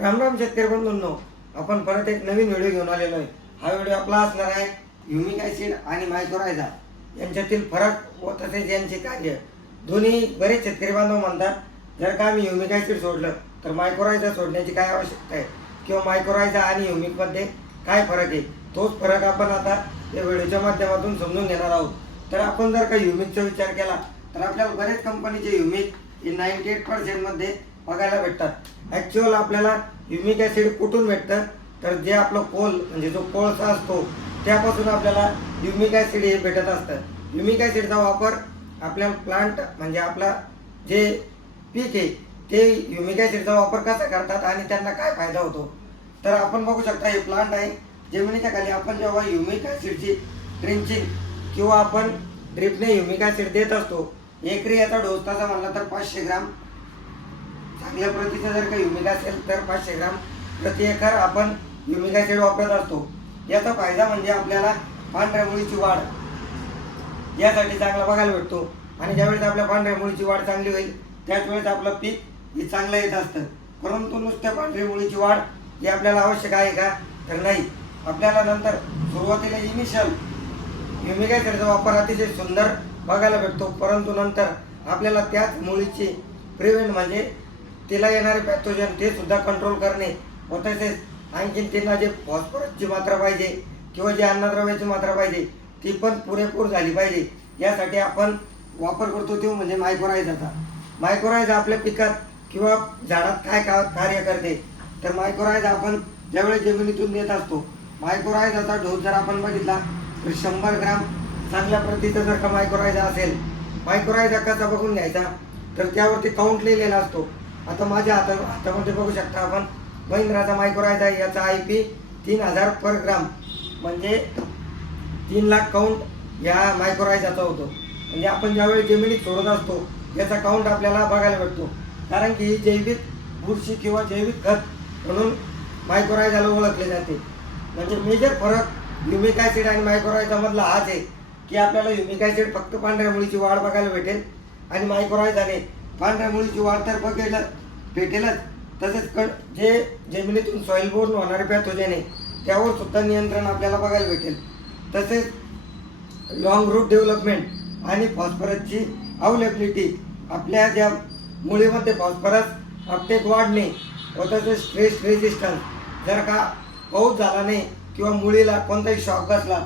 राम राम शेतकरी बंधूंनो आपण परत एक नवीन व्हिडिओ घेऊन आलेलो आहे. हा व्हिडिओ आपला असणार आहे ह्युमिक ॲसिड आणि मायक्रोरायझा यांच्यातील फरक व तसेच यांचे कार्य. दोन्ही बरेच शेतकरी बांधव म्हणतात जर का आम्ही ह्युमिक ॲसिड सोडलं तर मायक्रोरायझा सोडण्याची काय आवश्यकता आहे? किंवा मायक्रोरायझा आणि ह्युमिकमध्ये काय फरक आहे? तोच फरक आपण आता या व्हिडिओच्या माध्यमातून समजून घेणार आहोत. तर आपण जर का ह्युमिकचा विचार केला तर आपल्याला बरेच कंपनीचे ह्युमिक हे नाईन्टी एट पर्सेंटमध्ये बघायला भेटतात. ॲक्च्युअल आपल्याला युमिक ॲसिड कुठून भेटतं? तर जे आपलं कोल म्हणजे जो कोळसा असतो त्यापासून आपल्याला युमिक ॲसिड हे भेटत असतं. युमिक ॲसिडचा वापर आपल्या प्लांट म्हणजे आपला जे पीक आहे ते युमिक ॲसिडचा वापर कसा करतात आणि त्यांना काय फायदा होतो? तर आपण बघू शकता हे प्लांट आहे. जमिनीच्या खाली आपण जेव्हा युमिक ॲसिडची ड्रिंचिंग किंवा आपण ड्रिपने युमिक ॲसिड देत असतो एकरी याचा डोस तसा म्हणला तर पाचशे ग्राम चांगल्या प्रतीचं जर का युमिका असेल तर पाचशे ग्राम प्रति एकर आपण युमिका सेड वापरत असतो. याचा फायदा म्हणजे आपल्याला पांढऱ्या मुळीची वाढ. यासाठी चांगला बघायला भेटतो. आणि ज्यावेळेस आपल्या पांढऱ्या मुळीची वाढ चांगली होईल त्याच वेळेस आपलं पीक हे चांगलं येत असतं. परंतु नुसत्या पांढऱ्या मुळीची वाढ ही आपल्याला आवश्यक आहे का? तर नाही. आपल्याला नंतर सुरुवातीला इनिशियल युमिका सेडचा वापर अतिशय सुंदर बघायला भेटतो. परंतु नंतर आपल्याला त्याच मुळीची प्रिव्हेंट म्हणजे तिला येणारे पॅथोजन ते सुद्धा कंट्रोल करणे. व तसेच आणखीन तिला जे फॉस्फरसची मात्रा पाहिजे किंवा जी अन्नद्रव्याची मात्रा पाहिजे ती पण पुरेपूर झाली पाहिजे. यासाठी आपण वापर करतो तो म्हणजे मायक्रोरायझाचा मायक्रोरायझ आपल्या पिकात किंवा झाडात काय का कार्य करते? तर मायक्रोरायझ आपण ज्यावेळेस जमिनीतून देत असतो मायक्रोरायझाचा डोस जर आपण बघितला तर शंभर ग्राम चांगल्या प्रतीचा जर का मायक्रोरायझा असेल मायक्रोरायझा कसा बघून घ्यायचा? तर त्यावरती काउंट लिहिलेला असतो. आता माझ्या हाता हातामध्ये बघू शकता आपण महिंद्राचा मायक्रोरायझा याचा आय पी तीन हजार पर ग्राम म्हणजे तीन लाख काउंट या मायक्रोयचाचा होतो. म्हणजे आपण ज्यावेळी जमिनीत सोडत असतो याचा काउंट आपल्याला बघायला भेटतो. कारण की ही जैविक बुरशी किंवा जैविक खत म्हणून मायक्रोरायझाला ओळखले जाते. म्हणजे मेजर फरक युमिकायसिड ॲसिड आणि मायक्रोरायझामधला हाच आहे की आपल्याला ह्युमिक ॲसिड फक्त पांढऱ्या मुळीची वाढ बघायला भेटेल आणि मायक्रोरायझाने पांढऱ्या मुळीची वाढ तर बघेल भेटेलच. तसेच कड जे जमिनीतून सॉईल बोर्न होणारे पॅथोजन आहे त्यावर सुद्धा नियंत्रण आपल्याला बघायला भेटेल. तसेच लॉंग रूट डेव्हलपमेंट आणि फॉस्फरसची अवेलेबिलिटी आपल्या ज्या मुळीमध्ये फॉस्फरस अपटेक वाढणे व तसेच स्ट्रेस रेजिस्टन्स जर का पाऊस झाला नाही किंवा मुळीला कोणताही शॉक बसला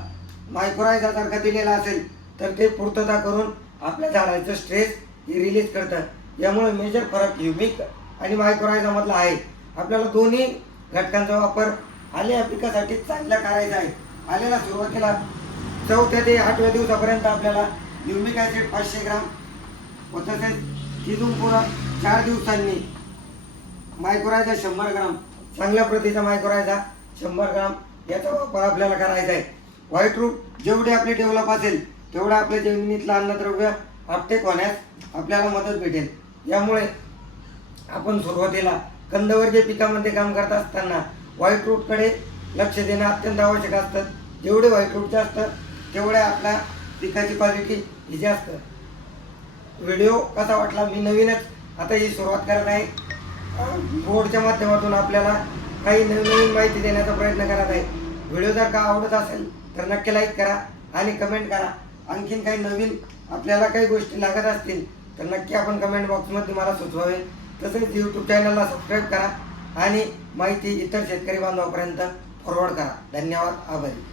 मायक्रोरायझा जर का दिलेला असेल तर ते पूर्तता करून आपल्या झाडाचं स्ट्रेस हे रिलीज करतात. यामुळे मेजर फरक ह्युमिक आणि मायक्रोरायझामधला आहे. आपल्याला दोन्ही घटकांचा वापर आल्या पिकासाठी चांगला करायचा आहे. आलेला सुरुवातीला चौथ्या ते आठव्या दिवसापर्यंत आपल्याला ह्युमिक ॲसिड पाचशे ग्राम व तसेच तिथून पुन्हा चार दिवसांनी मायक्रोरायझा शंभर ग्राम चांगल्या प्रतीचा मायक्रोरायझा शंभर ग्राम याचा वापर आपल्याला करायचा आहे. व्हाईट रूट जेवढे आपले डेव्हलप असेल तेवढं आपल्या जमिनीतलं अन्नद्रव्य अपटेक होण्यास आपल्याला मदत भेटेल. यामुळे आपण सुरुवातीला कंदवर्गीय पिकामध्ये काम करत असताना व्हाईट रूटकडे लक्ष देणं अत्यंत आवश्यक असतं. जेवढे व्हाईट रूट जास्त तेवढ्या आपल्या पिकाची क्वालिटी ही जास्त. व्हिडिओ कसा वाटला? मी नवीनच आता ही सुरुवात करत आहे. बोर्डच्या माध्यमातून आपल्याला काही नवीन नवीन माहिती देण्याचा प्रयत्न करत आहे. व्हिडिओ जर का आवडत असेल तर नक्की लाईक करा आणि कमेंट करा. आणखीन काही नवीन आपल्याला काही गोष्टी लागत असतील तर नक्की आपण कमेंट बॉक्समध्ये मला सुचवावे. तसेच यूट्यूब चॅनलला सबस्क्राईब करा आणि माहिती इतर शेतकरी बांधवापर्यंत फॉरवर्ड करा. धन्यवाद. आभारी.